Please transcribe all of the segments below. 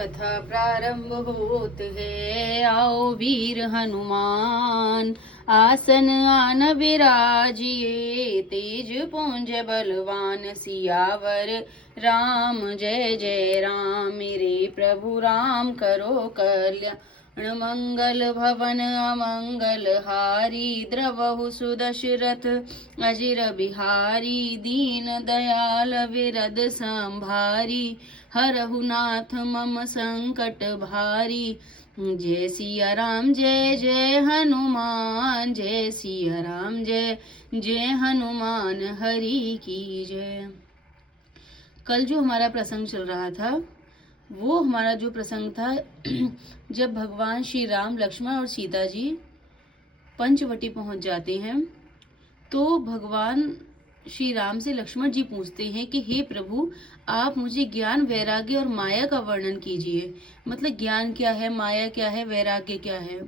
कथा प्रारंभ होत है। आओ वीर हनुमान, आसन आन विराजिए। तेज पुंज बलवान, सियावर राम जय जय राम। मेरे प्रभु राम करो कल्याण, मंगल भवन अमंगल हारी। द्रवहु सुदशरथ अजिर बिहारी, दीन दयाल विरद संभारी। हरहु नाथ मम संकट भारी। जय सिया राम जय जय हनुमान, जय सिया राम जय जय हनुमान, हरि की जय। कल जो हमारा प्रसंग चल रहा था, वो हमारा जो प्रसंग था जब भगवान श्री राम, लक्ष्मण और सीता जी पंचवटी पहुंच जाते हैं, तो भगवान श्री राम से लक्ष्मण जी पूछते हैं कि हे प्रभु, आप मुझे ज्ञान, वैराग्य और माया का वर्णन कीजिए। मतलब ज्ञान क्या है, माया क्या है, वैराग्य क्या है,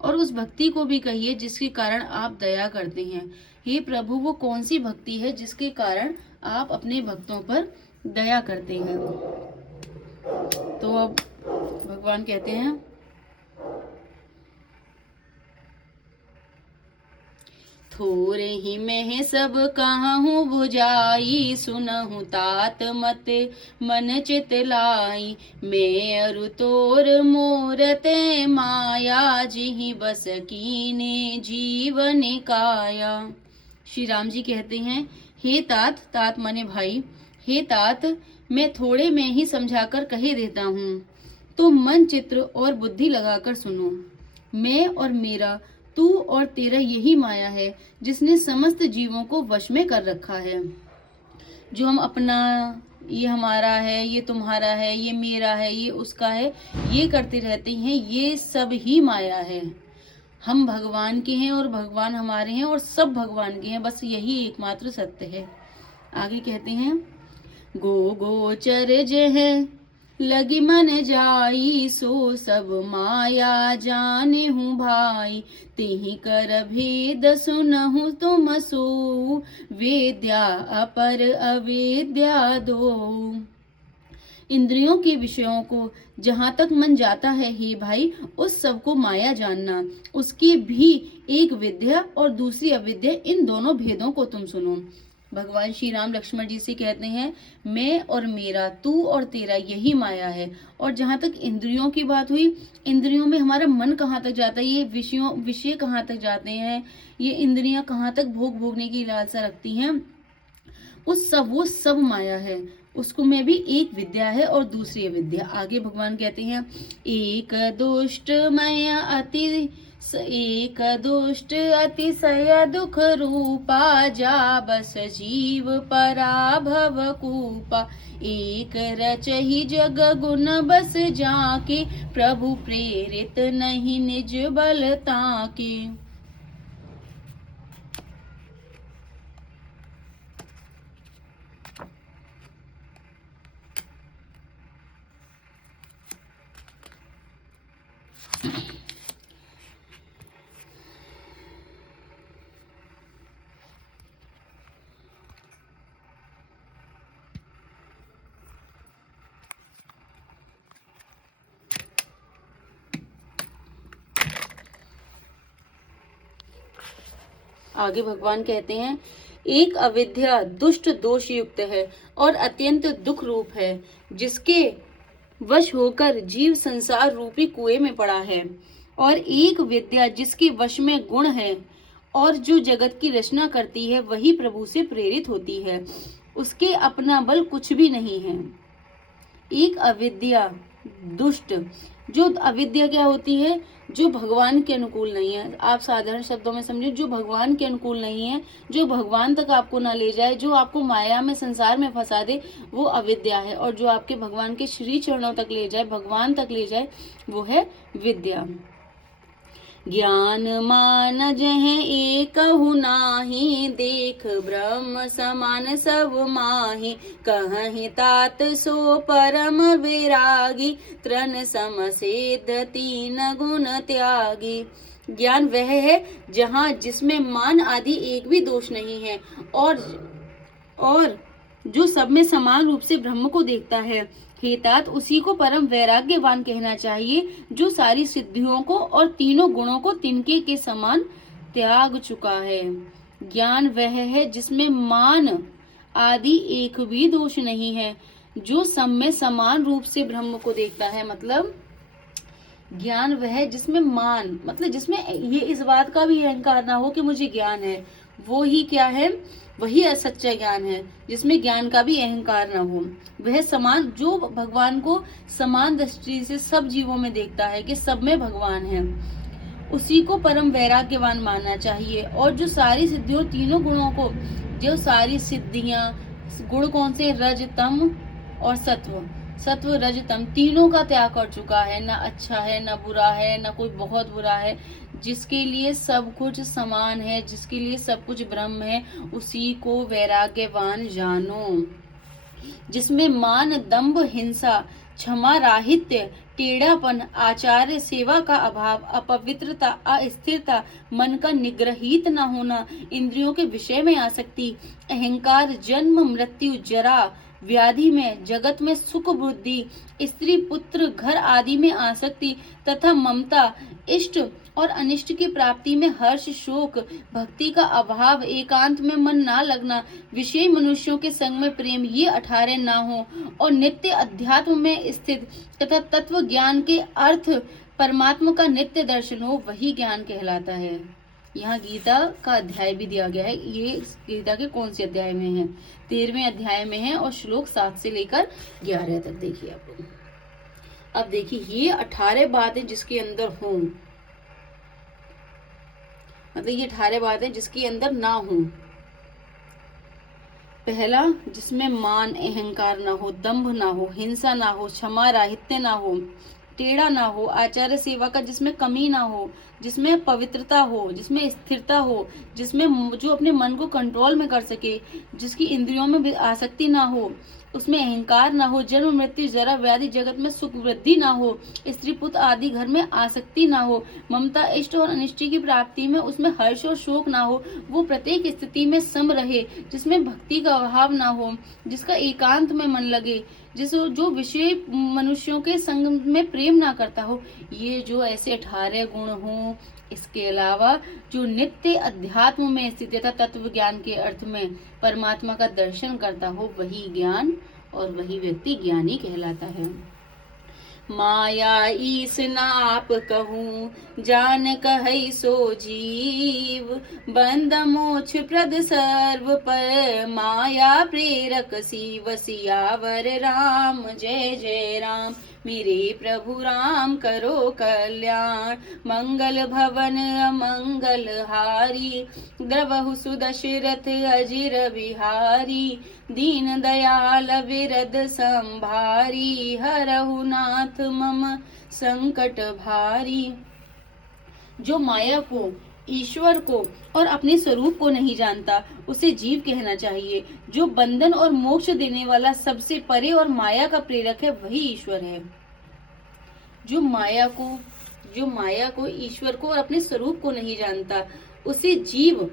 और उस भक्ति को भी कहिए जिसके कारण आप दया करते हैं। हे प्रभु, वो कौन सी भक्ति है जिसके कारण आप अपने भक्तों पर दया करते हैं। तो अब भगवान कहते हैं, थोरे ही में सब कहूँ बुझाई। सुनहु तात मत मन चित लाई। मैं अरु तोर मोरते माया, जिहि बस कीने जीवन काया। श्री राम जी कहते हैं, हे तात, तात माने भाई, हे तात, मैं थोड़े में ही समझाकर कह देता हूँ, तुम मन चित्र और बुद्धि लगाकर सुनो। मैं और मेरा, तू और तेरा यही माया है जिसने समस्त जीवों को वश में कर रखा है। जो हम अपना, ये हमारा है, ये तुम्हारा है, ये मेरा है, ये उसका है, ये करते रहते हैं, ये सब ही माया है। हम भगवान के हैं और भगवान हमारे हैं और सब भगवान के हैं, बस यही एकमात्र सत्य है। आगे कहते हैं, गो गोचर जह लगी मन जाई। सो सब माया जाने हूँ भाई। तेहि कर भेद सुनहु तुम सो। वेद्या अपर अवेद्या दो। इंद्रियों के विषयों को जहाँ तक मन जाता है, हे भाई, उस सब को माया जानना। उसकी भी एक विद्या और दूसरी अविद्या, इन दोनों भेदों को तुम सुनो। भगवान श्री राम लक्ष्मण जी से कहते हैं, मैं और मेरा, तू और तेरा यही माया है। और जहाँ तक इंद्रियों की बात हुई, इंद्रियों में हमारा मन कहाँ तक जाता है, ये विषय कहाँ तक जाते हैं, ये इंद्रियां कहाँ तक भोगने की लालसा रखती हैं, वो सब माया है। उसको में भी एक विद्या है और दूसरी विद्या। आगे भगवान कहते हैं, एक दुष्ट माया अतिशय दुख रूपा। जा बस जीव पराभव कूपा। एक रचहि जग गुण बस जाके। प्रभु प्रेरित नहीं निज बल ताके। आगे भगवान कहते हैं, एक अविद्या दुष्ट दोष युक्त है और अत्यंत दुख रूप है, जिसके वश होकर जीव संसार रूपी कुएं में पड़ा है। और एक विद्या जिसके वश में गुण है और जो जगत की रचना करती है, वही प्रभु से प्रेरित होती है। उसके अपना बल कुछ भी नहीं है। एक अविद्या दुष्ट, जो अविद्या क्या होती है, जो भगवान के अनुकूल नहीं है। आप साधारण शब्दों में समझिए, जो भगवान के अनुकूल नहीं है, जो भगवान तक आपको ना ले जाए, जो आपको माया में, संसार में फंसा दे, वो अविद्या है। और जो आपके भगवान के श्री चरणों तक ले जाए, भगवान तक ले जाए, वो है विद्या। ज्ञान मान जह एकहु नाही। देख ब्रह्म समान सब माही। कहहि तात सो परम विरागी। तृण समसेद तीन गुण त्यागी। ज्ञान वह है जहाँ जिसमें मान आदि एक भी दोष नहीं है, और जो सब में समान रूप से ब्रह्म को देखता है। हे तात, उसी को परम वैराग्यवान कहना चाहिए, जो सारी सिद्धियों को और तीनों गुणों को तिनके के समान त्याग चुका है। ज्ञान वह है जिसमें मान आदि एक भी दोष नहीं है, जो सब में समान रूप से ब्रह्म को देखता है। मतलब ज्ञान वह है जिसमें मान, मतलब जिसमें ये इस बात का भी अहंकार ना हो कि मुझे ज्ञान है, वो ही क्या है, वही सच्चा ज्ञान है, जिसमें ज्ञान का भी अहंकार ना हो। वह समान, जो भगवान को समान दृष्टि से सब जीवों में देखता है कि सब में भगवान है, उसी को परम वैराग्यवान मानना चाहिए। और जो सारी सिद्धियों, तीनों गुणों को, जो सारी सिद्धियां, गुण कौन से, रज तम और सत्व, सत्व रज तम तीनों का त्याग कर चुका है। ना अच्छा है, ना बुरा है, ना कोई बहुत बुरा है, जिसके लिए सब कुछ समान है, जिसके लिए सब कुछ ब्रह्म है, उसी को वैराग्यवान जानो। जिसमें मान, दंभ, हिंसा, क्षमा, राहित्य, टेढ़ापन, आचार्य सेवा का अभाव, अपवित्रता, अस्थिरता, मन का निग्रहित न होना, इंद्रियों के विषय में आसक्ति, अहंकार, जन्म मृत्यु जरा व्याधि में, जगत में सुख बुद्धि, स्त्री पुत्र घर आदि में आसक्ति तथा ममता, इष्ट और अनिष्ट की प्राप्ति में हर्ष शोक, भक्ति का अभाव, एकांत में मन ना लगना, विषय मनुष्यों के संग में प्रेम, ये 18 ना हो, और नित्य अध्यात्म में स्थित तथा तत्व ज्ञान के अर्थ परमात्मा का नित्य दर्शन हो, वही ज्ञान कहलाता है। यहाँ गीता का अध्याय भी दिया गया है। ये गीता के कौन से अध्याय में है, 13वें अध्याय में है, और श्लोक 7 से लेकर 11 तक देखिए आप लोग। अब देखिए, ये 18 बातें जिसके अंदर हों, मतलब ये 18 बातें जिसके अंदर ना हो। पहला, जिसमें मान अहंकार ना हो, दंभ ना हो, हिंसा ना हो, क्षमा राहित्य ना हो, टेढ़ा ना हो, आचार्य सेवा का जिसमें कमी ना हो, जिसमें पवित्रता हो, जिसमें स्थिरता हो, जिसमें जो अपने मन को कंट्रोल में कर सके, जिसकी इंद्रियों में आसक्ति ना हो, उसमें अहंकार ना हो, जन्म मृत्यु जरा व्याधि, जगत में सुख वृद्धि ना हो, स्त्री पुत्र आदि घर में आसक्ति ना हो, ममता, इष्ट और अनिष्ट की प्राप्ति में उसमें हर्ष और शोक ना हो, वो प्रत्येक स्थिति में सम रहे, जिसमें भक्ति का अभाव ना हो, जिसका एकांत में मन लगे, जो विषय मनुष्यों के संग में प्रेम ना करता हो। ये जो ऐसे 18 गुण हो, इसके अलावा जो नित्य अध्यात्म में स्थित तथा तत्व ज्ञान के अर्थ में परमात्मा का दर्शन करता हो, वही ज्ञान और वही व्यक्ति ज्ञानी कहलाता है। माया ईस नाप कहूँ, जान कहै सो जीव, बंद मोक्ष प्रद सर्व पर, माया प्रेरक शिव सियावर राम, जय जय राम। मेरे प्रभु राम करो कल्याण, मंगल भवन अमंगल हारी, द्रवहु सुदशरथ अजिर बिहारी, दीन दयाल विरद संभारी, हरहु नाथ मम संकट भारी। जो माया को, ईश्वर को और अपने स्वरूप को नहीं जानता, उसे जीव कहना चाहिए। जो बंधन और मोक्ष देने वाला सबसे परे और माया का प्रेरक है, वही ईश्वर है। जो माया को, ईश्वर को और अपने स्वरूप को नहीं जानता, उसे जीव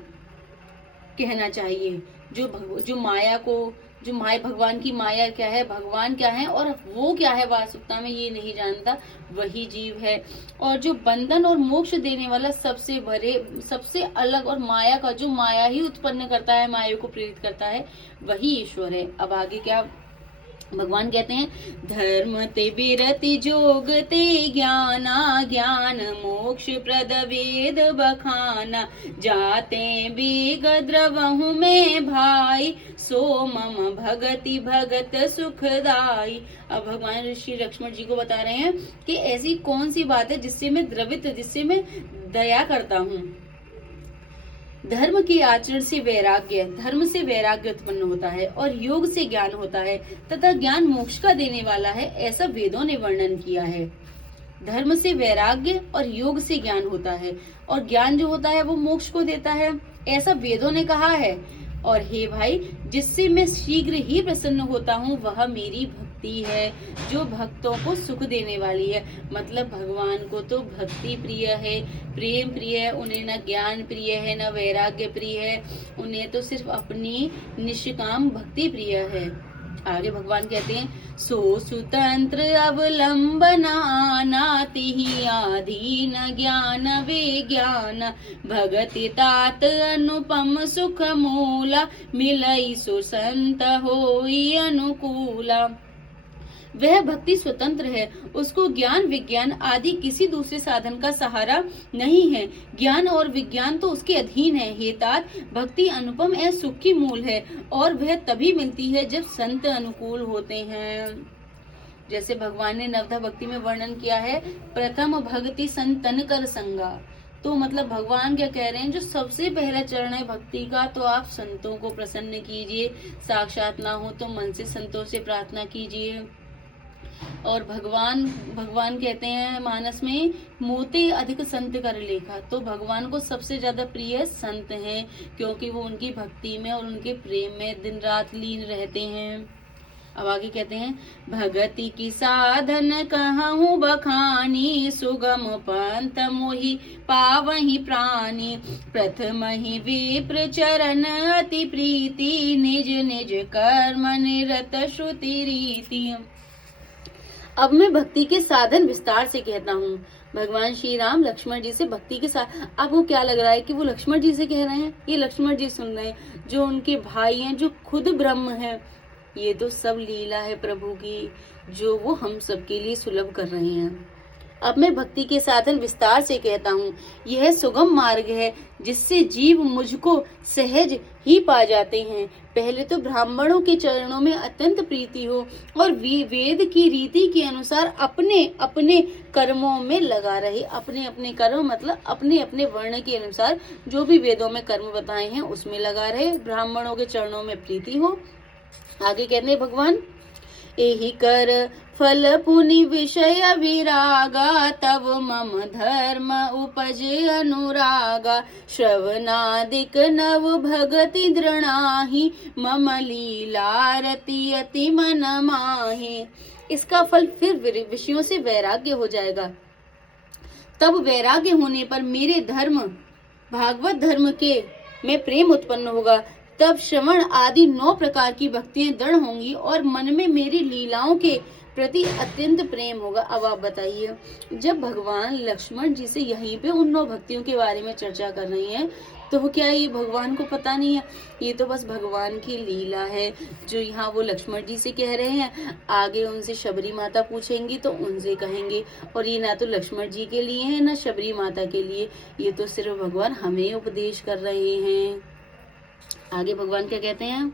कहना चाहिए। जो माया को, जो भगवान की माया क्या है, भगवान क्या है और वो क्या है वास्तविकता में, ये नहीं जानता, वही जीव है। और जो बंधन और मोक्ष देने वाला सबसे बड़े, सबसे अलग और माया का, जो माया ही उत्पन्न करता है, माया को प्रेरित करता है, वही ईश्वर है। अब आगे क्या भगवान कहते हैं, धर्म ते बिरति जोग ते ज्ञाना, ज्ञान मोक्ष प्रद वेद बखाना, जाते बेग द्रवहु में भाई, सो मम भगति भगत सुखदाई। अब भगवान श्री लक्ष्मण जी को बता रहे हैं कि ऐसी कौन सी बात है जिससे मैं द्रवित, जिससे मैं दया करता हूँ। धर्म के आचरण से वैराग्य, धर्म से वैराग्य उत्पन्न होता है और योग से ज्ञान होता है तथा ज्ञान मोक्ष का देने वाला है, ऐसा वेदों ने वर्णन किया है। धर्म से वैराग्य और योग से ज्ञान होता है और ज्ञान जो होता है वो मोक्ष को देता है, ऐसा वेदों ने कहा है। और हे भाई, जिससे मैं शीघ्र ही प्रसन्न होता हूँ, वह मेरी भक्ति है जो भक्तों को सुख देने वाली है। मतलब भगवान को तो भक्ति प्रिय है, प्रेम प्रिय है, उन्हें न ज्ञान प्रिय है न वैराग्य प्रिय है, उन्हें तो सिर्फ अपनी निष्काम भक्ति प्रिय है। आगे भगवान कहते हैं, सो सुतंत्र अवलंबना नाति ही आधीन ज्ञान विज्ञान भगति तात अनुपम सुख मूला मिलई सो संत होई अनुकूला। वह भक्ति स्वतंत्र है, उसको ज्ञान विज्ञान आदि किसी दूसरे साधन का सहारा नहीं है। ज्ञान और विज्ञान तो उसके अधीन है। हे तात, भक्ति अनुपम एवं सुख की मूल है और वह तभी मिलती है जब संत अनुकूल होते हैं। जैसे भगवान ने नवधा भक्ति में वर्णन किया है, प्रथम भक्ति संतन कर संगा। तो मतलब भगवान क्या कह रहे हैं, जो सबसे पहला चरण है भक्ति का, तो आप संतों को प्रसन्न कीजिए, साक्षात ना हो तो मन से संतों से प्रार्थना कीजिए। और भगवान कहते हैं मानस में, मोते अधिक संत कर लेखा। तो भगवान को सबसे ज्यादा प्रिय संत हैं, क्योंकि वो उनकी भक्ति में और उनके प्रेम में दिन रात लीन रहते हैं। अब आगे कहते हैं, भगति की साधन कहूँ बखानी सुगम पंथ मोहि पावहि प्राणी प्रथम ही विप्र चरण अति प्रीति निज निज कर्म निरत श्रुति रीति। अब मैं भक्ति के साधन विस्तार से कहता हूँ। भगवान श्री राम लक्ष्मण जी से भक्ति के साथ, आपको क्या लग रहा है कि वो लक्ष्मण जी से कह रहे हैं? ये लक्ष्मण जी सुन रहे हैं, जो उनके भाई हैं, जो खुद ब्रह्म है। ये तो सब लीला है प्रभु की, जो वो हम सबके लिए सुलभ कर रहे हैं। अब मैं भक्ति के साधन विस्तार से कहता हूँ। यह सुगम मार्ग है जिससे जीव मुझको सहज ही पा जाते हैं। पहले तो ब्राह्मणों के चरणों में अत्यंत प्रीति हो और वेद की रीति के अनुसार अपने अपने कर्मों में लगा रहे। अपने अपने कर्म मतलब अपने अपने वर्ण के अनुसार जो भी वेदों में कर्म बताए हैं उसमें लगा रहे, ब्राह्मणों के चरणों में प्रीति हो। आगे कहते हैं भगवान, एहि कर फल पुनि विषय विरागा तव मम धर्म उपज अनुरागा श्रवणादिक नव भगति दृढ़ाहि मम लीलारति अति मन माहि। इसका फल फिर विषयों से वैराग्य हो जाएगा। तब वैराग्य होने पर मेरे धर्म भागवत धर्म के में प्रेम उत्पन्न होगा। तब श्रवण आदि 9 प्रकार की भक्तियां दृढ़ होंगी और मन में मेरी लीलाओं के प्रति अत्यंत प्रेम होगा। अब आप बताइए, जब भगवान लक्ष्मण जी से यहीं पे उन 9 भक्तियों के बारे में चर्चा कर रही हैं, तो क्या ये भगवान को पता नहीं है? ये तो बस भगवान की लीला है जो यहाँ वो लक्ष्मण जी से कह रहे हैं। आगे उनसे शबरी माता पूछेंगी तो उनसे कहेंगे, और ये ना तो लक्ष्मण जी के लिए है ना शबरी माता के लिए, ये तो सिर्फ भगवान हमें उपदेश कर रहे हैं। आगे भगवान क्या कहते हैं,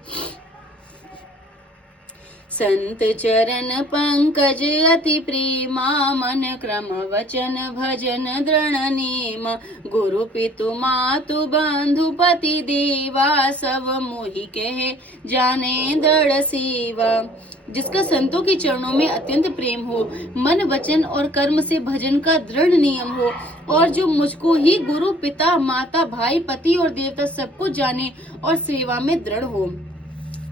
संत चरण पंकज अति प्रेमा मन क्रम वचन भजन दृढ़ नेम गुरु पितु मातु बंधु पति देवा सब मोहि कहे जाने दृढ़ सेवा। जिसका संतों के चरणों में अत्यंत प्रेम हो, मन वचन और कर्म से भजन का दृढ़ नियम हो, और जो मुझको ही गुरु पिता माता भाई पति और देवता सबको जाने और सेवा में दृढ़ हो।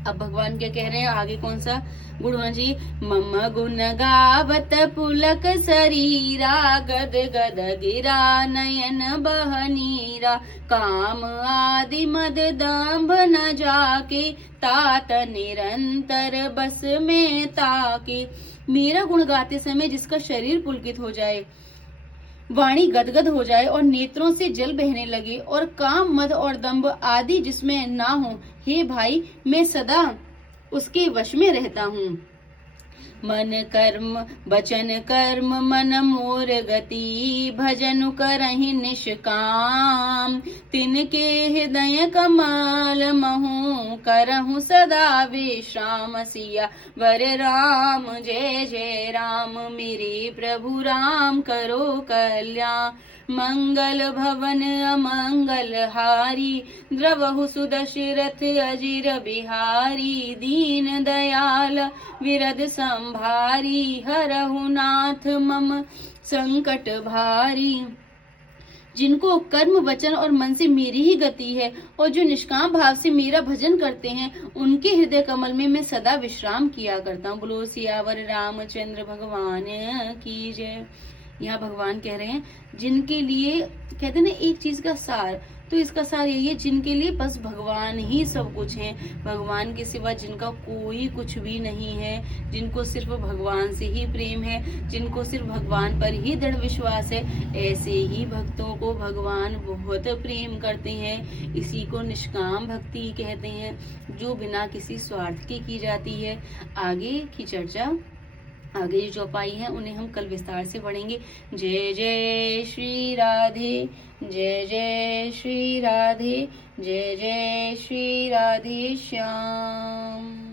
अब भगवान क्या कह रहे हैं आगे, कौन सा गुण जी, मम गुण गावत पुलक शरीरा गद गद गिरा नयन बहनीरा काम आदि मद दंभ न जाके तात निरंतर बस में ताके। मेरा गुण गाते समय जिसका शरीर पुलकित हो जाए, वाणी गदगद हो जाए और नेत्रों से जल बहने लगे और काम मद और दंभ आदि जिसमें ना हो, हे भाई मैं सदा उसके वश में रहता हूँ। मन कर्म वचन कर्म मन मोर गति भजन करहि निष्काम तिनके हृदय कमल महु करहु सदा विश्राम सिया वर राम जय जय राम मेरे प्रभु राम करो कल्याण मंगल भवन अमंगल हारी द्रवहु सुदशरथ अजिर बिहारी दीन दयाल विरद संभारी हरहु नाथ मम संकट भारी जिनको कर्म वचन और मन से मेरी ही गति है और जो निष्काम भाव से मेरा भजन करते हैं, उनके हृदय कमल में मैं सदा विश्राम किया करता हूँ। बोलो सियावर रामचंद्र भगवान की जय। यहाँ भगवान कह रहे हैं जिनके लिए, कहते हैं ना एक चीज का सार, तो इसका सार यही है, जिनके लिए बस भगवान ही सब कुछ है, भगवान के सिवा जिनका कोई कुछ भी नहीं है, जिनको सिर्फ भगवान से ही प्रेम है, जिनको सिर्फ भगवान पर ही दृढ़ विश्वास है, ऐसे ही भक्तों को भगवान बहुत प्रेम करते हैं। इसी को निष्काम भक्ति कहते हैं, जो बिना किसी स्वार्थ के की जाती है। आगे की चर्चा, आगे जो चौपाई है उन्हें हम कल विस्तार से पढ़ेंगे। जय जय श्री राधे, जय जय श्री राधे, जय जय श्री राधे श्याम।